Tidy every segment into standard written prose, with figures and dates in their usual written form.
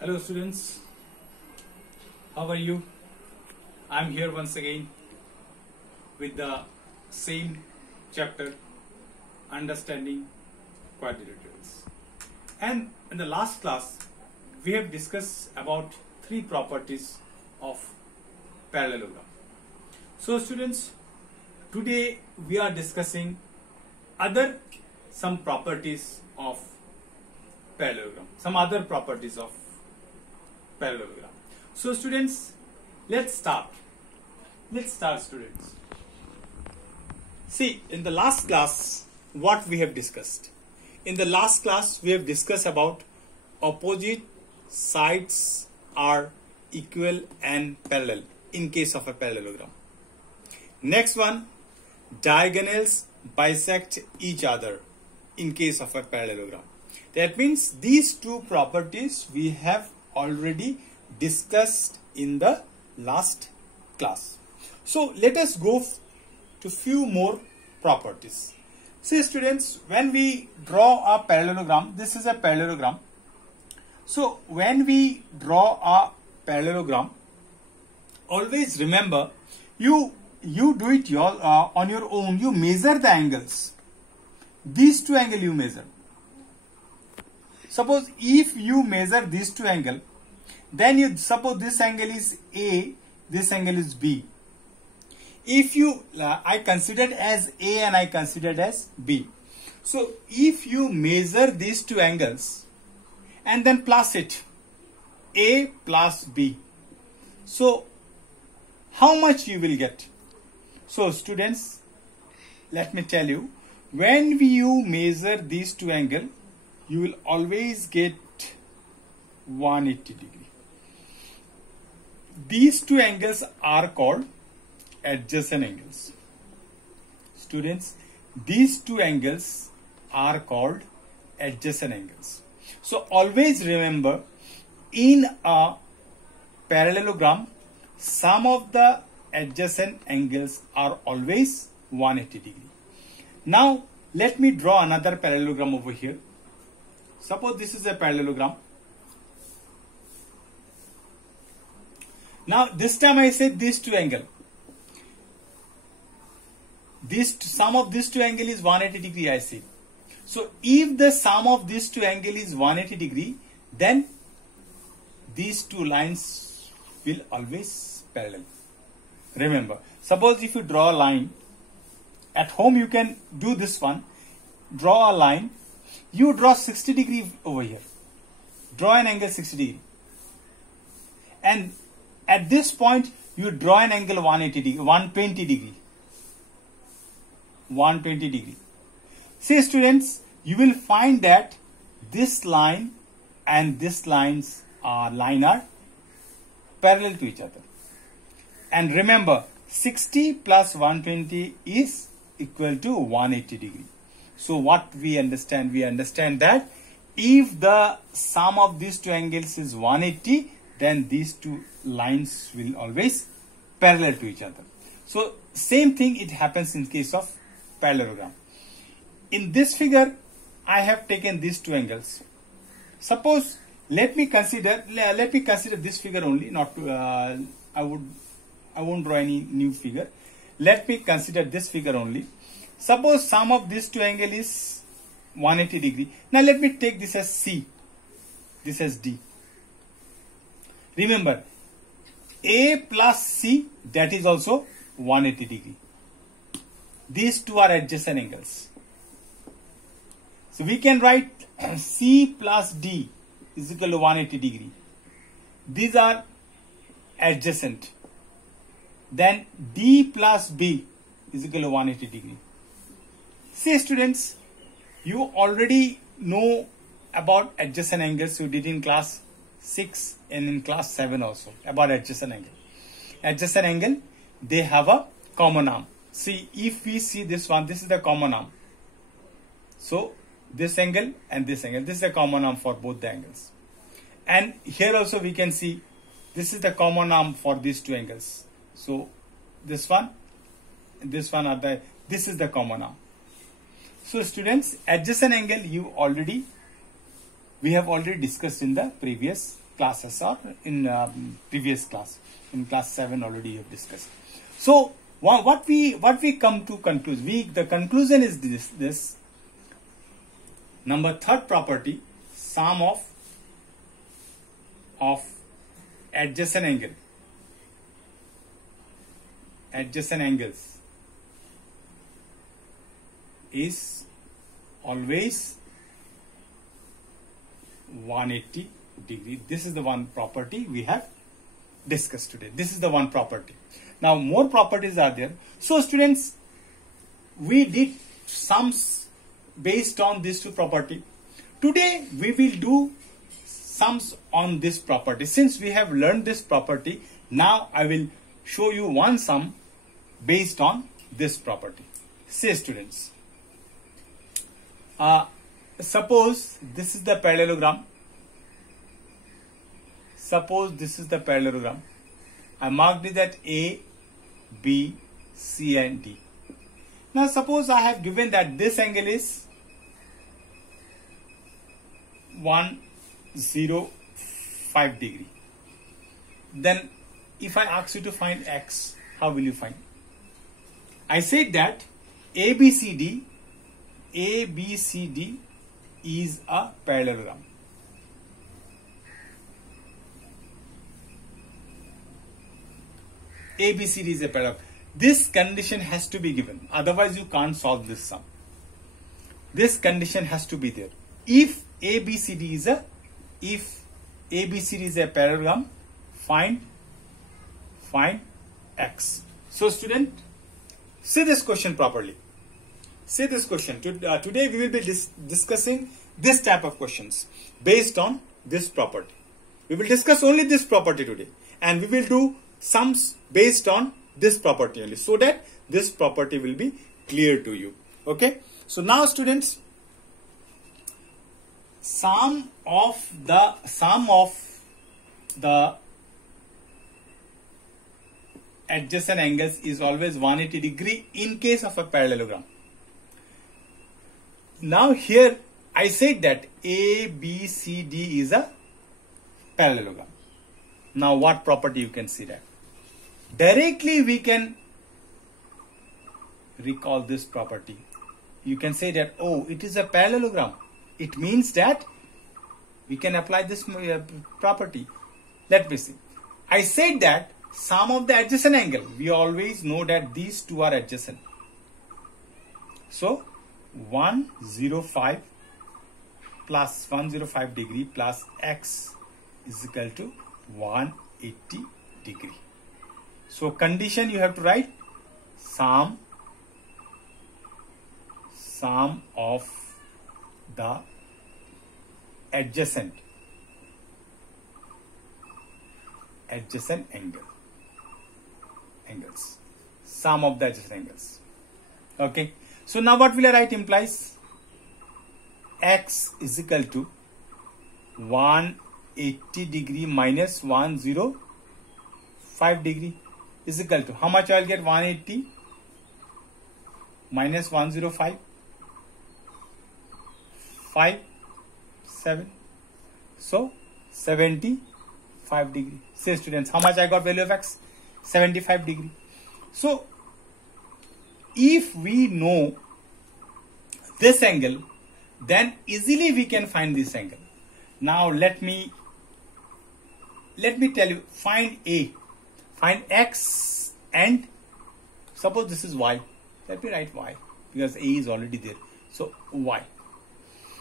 Hello students, how are you? I'm here once again with the same chapter, Understanding Quadrilaterals. And in the last class, we have discussed about three properties of parallelogram. So students, today we are discussing some properties of parallelogram, some other properties of parallelogram. So students, let's start students. See, in the last class, what we have discussed? In the last class, we have discussed about opposite sides are equal and parallel in case of a parallelogram. Next one, diagonals bisect each other in case of a parallelogram. That means these two properties we have already discussed in the last class. So let us go to few more properties. See students, when we draw a parallelogram, this is a parallelogram. So when we draw a parallelogram, always remember you do it on your own. You measure the angles. These two angles you measure. Suppose if you measure these two angles, then you suppose this angle is A, this angle is B. If you, I considered as A and I considered as B. So if you measure these two angles and then plus it, A plus B. So how much you will get? So students, let me tell you, when you measure these two angles, you will always get 180 degree. These two angles are called adjacent angles. Students, these two angles are called adjacent angles. So always remember, in a parallelogram, some of the adjacent angles are always 180 degree. Now let me draw another parallelogram over here. Suppose this is a parallelogram. Now this time I said these two angles. Sum of these two angles is 180 degree, I say. So if the sum of these two angles is 180 degree, then these two lines will always parallel. Remember, suppose if you draw a line, at home you can do this one. Draw a line. You draw 60 degree over here. Draw an angle 60 degree. And at this point, you draw an angle 180 degree, 120 degree. 120 degree. See students, you will find that this line and this line are parallel to each other. And remember, 60 plus 120 is equal to 180 degree. So what we understand? We understand that if the sum of these two angles is 180, then these two lines will always parallel to each other. So same thing it happens in case of parallelogram. In this figure, I have taken these two angles. Suppose let me consider this figure only. Not to, I won't draw any new figure. Let me consider this figure only. Suppose sum of these two angles is 180 degree. Now let me take this as C, this as D. Remember, A plus C, that is also 180 degree. These two are adjacent angles. So we can write C plus D is equal to 180 degree. These are adjacent. Then D plus B is equal to 180 degree. See students, you already know about adjacent angles. You did in class 6 and in class 7 also about adjacent angle. Adjacent angle, they have a common arm. See, if we see this one, this is the common arm. So this angle and this angle, this is the common arm for both the angles. And here also we can see this is the common arm for these two angles. So this one this is the common arm. So students, adjacent angle we have already discussed in the previous classes or in previous class. In class 7 already you have discussed. So what we come to conclude, the conclusion is this. Number third property, sum of adjacent angles is always 180 degree. This is the one property we have discussed today. This is the one property. Now more properties are there. So students, we did sums based on these two property. Today we will do sums on this property. Since we have learned this property, now I will show you one sum based on this property. Say students, suppose this is the parallelogram. Suppose this is the parallelogram. I marked it at A, B, C and D. Now suppose I have given that this angle is 105 degree. Then if I ask you to find x, how will you find? I said that ABCD is a parallelogram. ABCD is a parallelogram. This condition has to be given, otherwise you can't solve this sum. This condition has to be there. If ABCD is a parallelogram, find x. So student, see this question properly. See this question. Today we will be discussing this type of questions based on this property. We will discuss only this property today, and we will do sums based on this property only, so that this property will be clear to you. Okay. So now students, sum of the adjacent angles is always 180 degree in case of a parallelogram. Now here I said that ABCD is a parallelogram. Now what property you can see that? Directly we can recall this property. You can say that, oh, it is a parallelogram. It means that we can apply this property. Let me see. I said that sum of the adjacent angle, we always know that these two are adjacent. So 105 plus 105 degree plus x is equal to 180 degree. So condition you have to write sum of the adjacent angles. Sum of the adjacent angles. Okay. So now what will I write? Implies x is equal to 180 degree minus 105 degree is equal to how much? I will get 180 minus 105, 7. So 75 degree. Say students, how much I got value of x? 75 degree. So if we know this angle, then easily we can find this angle. Now let me tell you, find A, find x, and suppose this is y. Let me write y because A is already there. So y.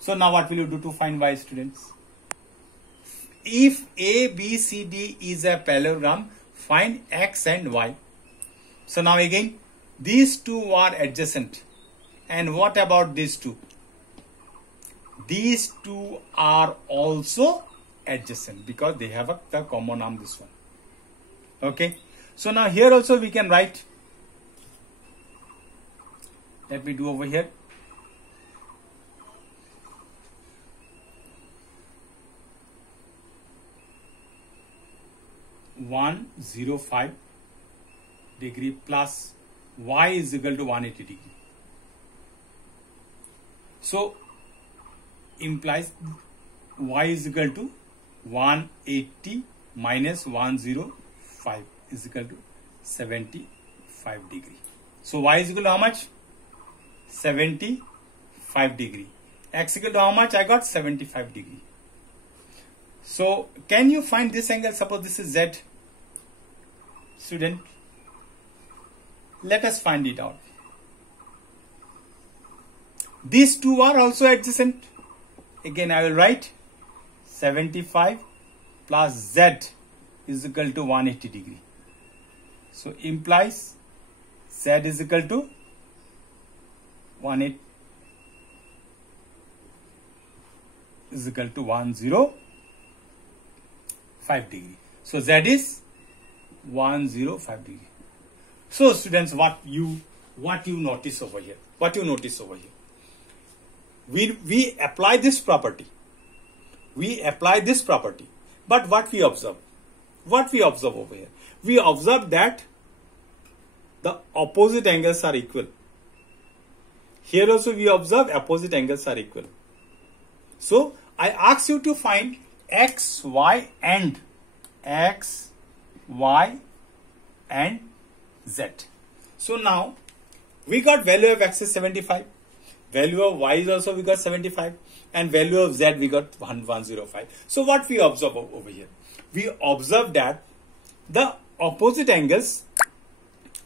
So now what will you do to find y, students? If ABCD is a parallelogram, find x and y. So now again, these two are adjacent. And what about these two? These two are also adjacent because they have the common arm, this one. Okay. So now here also we can write. Let me do over here. (105 degree plus y is equal to 180 degree. So implies y is equal to 180 minus 105 is equal to 75 degree. So y is equal to how much? 75 degree. X equal to how much? I got 75 degree. So can you find this angle? Suppose this is Z. Student, let us find it out. These two are also adjacent. Again I will write 75 plus Z is equal to 180 degree. So implies Z is equal to 180 is equal to 105 degree. So Z is 105 degree. So students, what you notice over here? What you notice over here? We apply this property. We apply this property. But what we observe? What we observe over here? We observe that the opposite angles are equal. Here also we observe opposite angles are equal. So I ask you to find x, y and z. So now we got value of x is 75, value of y is also we got 75, and value of z we got 105. So what we observe over here? We observe that the opposite angles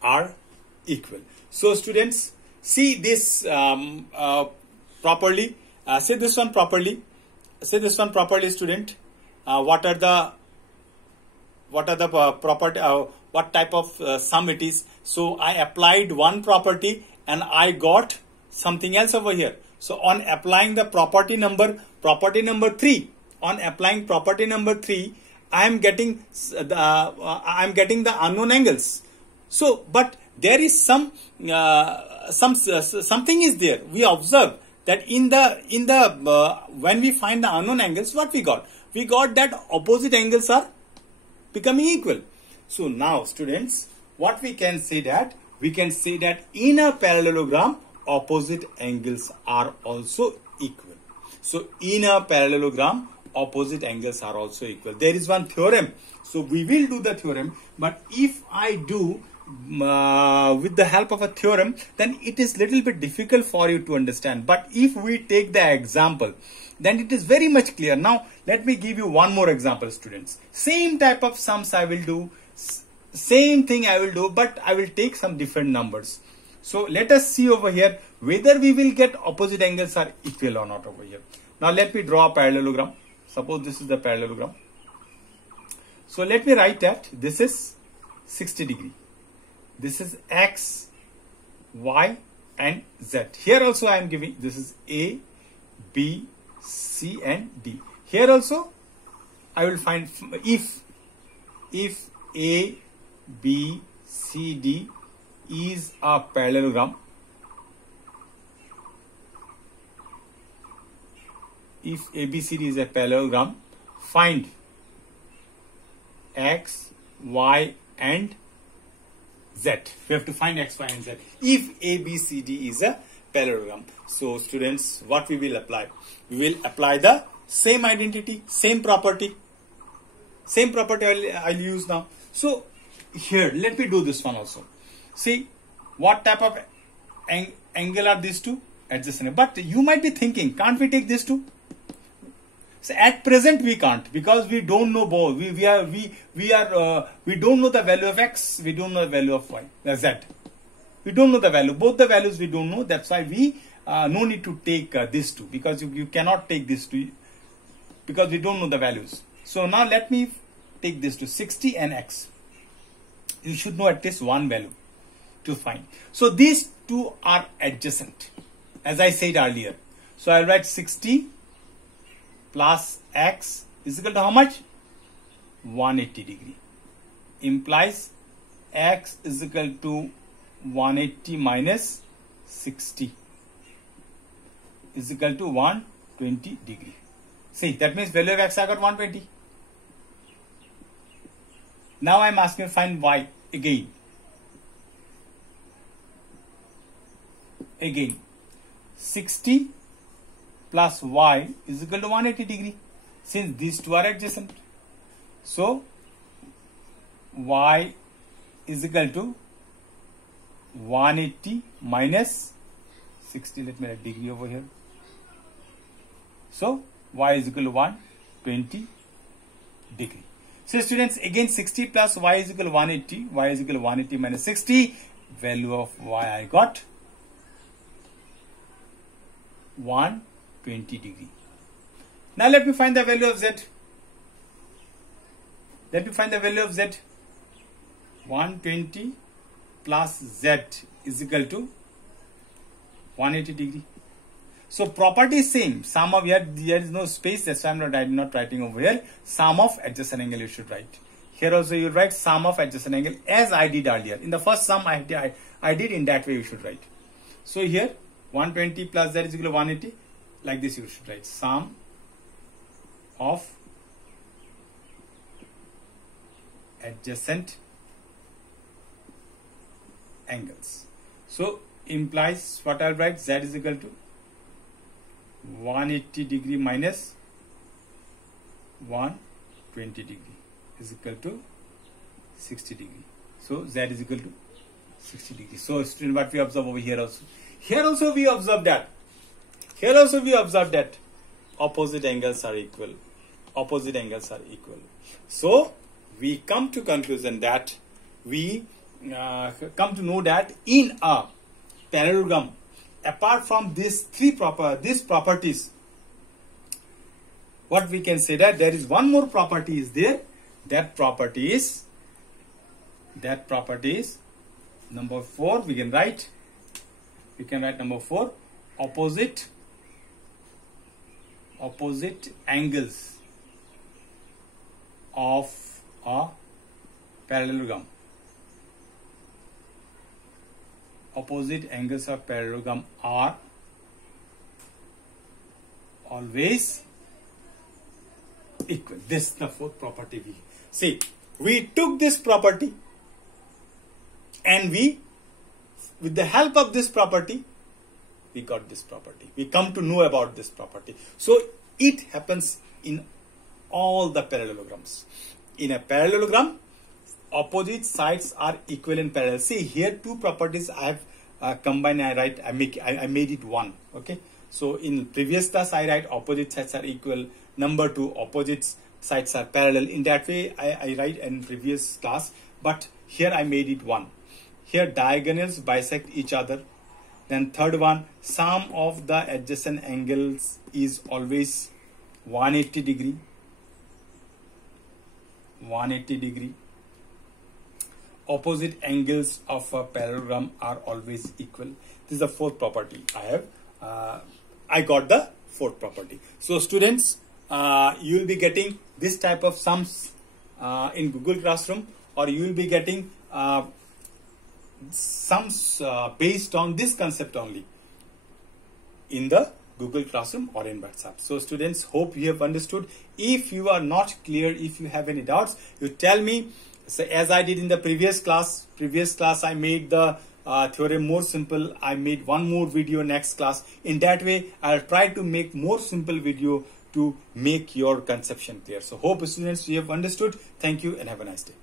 are equal. So students, see this properly. Say this one properly. Say this one properly, student. What are the property? What type of sum it is? So I applied one property and I got something else over here. So on applying the property number 3, on applying property number 3, I am getting the unknown angles. So, but there is something is there. We observe that in the when we find the unknown angles, what we got? We got that opposite angles are becoming equal. So now students, what we can say that? We can say that in a parallelogram, opposite angles are also equal. So in a parallelogram, opposite angles are also equal. There is one theorem. So we will do the theorem. But if I do with the help of a theorem, then it is little bit difficult for you to understand. But if we take the example, then it is very much clear. Now let me give you one more example, students. Same type of sums I will do, same thing I will do, but I will take some different numbers. So let us see over here whether we will get opposite angles are equal or not over here. Now let me draw a parallelogram. Suppose this is the parallelogram. So let me write that this is 60 degree. This is x, y and z. Here also I am giving this is A, B, C and D. Here also I will find if A, B, C, D is a parallelogram, if ABCD is a parallelogram, find x, y and z. We have to find x, y and z if ABCD is a parallelogram. So students, what we will apply? We will apply the same identity, same property I'll use now. So here, let me do this one also. See, what type of angle are these two? Adjacent. But you might be thinking, can't we take these two? So at present we can't, because we don't know both. We don't know the value of x. We don't know the value of y, z. We don't know the value. Both the values we don't know. That's why we no need to take these two, because you cannot take these two because we don't know the values. So now let me take this to 60 and x. You should know at least one value to find. So these two are adjacent, as I said earlier. So I'll write 60 plus x is equal to how much? 180 degree. Implies x is equal to 180 minus 60 is equal to 120 degree. See, that means value of x I got 120. Now I am asking to find y again. Again, 60 plus y is equal to 180 degree. since these two are adjacent. So y is equal to 180 minus 60. Let me write degree over here. So y is equal to 120 degree. So students, again 60 plus y is equal to 180. Y is equal to 180 minus 60. Value of y I got 120 degree. Now let me find the value of z. Let me find the value of z. 120 plus z is equal to 180 degree. So property is same. Sum of, here there is no space, that's why I'm not writing over here. Sum of adjacent angle you should write. Here also you write sum of adjacent angle as I did earlier. In the first sum I did in that way you should write. So here 120 plus z is equal to 180. Like this you should write sum of adjacent angles. So implies what I'll write, z is equal to 180 degree minus 120 degree is equal to 60 degree. So z is equal to 60 degree. So student, what we observe over here also. Here also we observe that. Here also we observe that opposite angles are equal. Opposite angles are equal. So we come to conclusion that we come to know that in a parallelogram, apart from these properties, what we can say that there is one more property is there. That property is number 4. We can write number 4. Opposite angles of a parallelogram. Opposite angles of parallelogram are always equal. This is the fourth property. We took this property and with the help of this property, we got this property. We come to know about this property. So it happens in all the parallelograms. In a parallelogram, opposite sides are equal in parallel. See here, two properties I have combined. I made it one. Okay. So in previous class I write opposite sides are equal. Number 2, opposite sides are parallel. In that way I write in previous class, but here I made it one. Here diagonals bisect each other. Then third one, sum of the adjacent angles is always 180 degree. 180 degree. Opposite angles of a parallelogram are always equal. This is the fourth property I have. I got the fourth property. So students, you will be getting this type of sums in Google Classroom, or you will be getting sums based on this concept only in the Google Classroom or in WhatsApp. So students, hope you have understood. If you are not clear, if you have any doubts, you tell me. So as I did in the previous class I made the theorem more simple. I made one more video next class. In that way, I'll try to make more simple video to make your conception clear. So hope students you have understood. Thank you and have a nice day.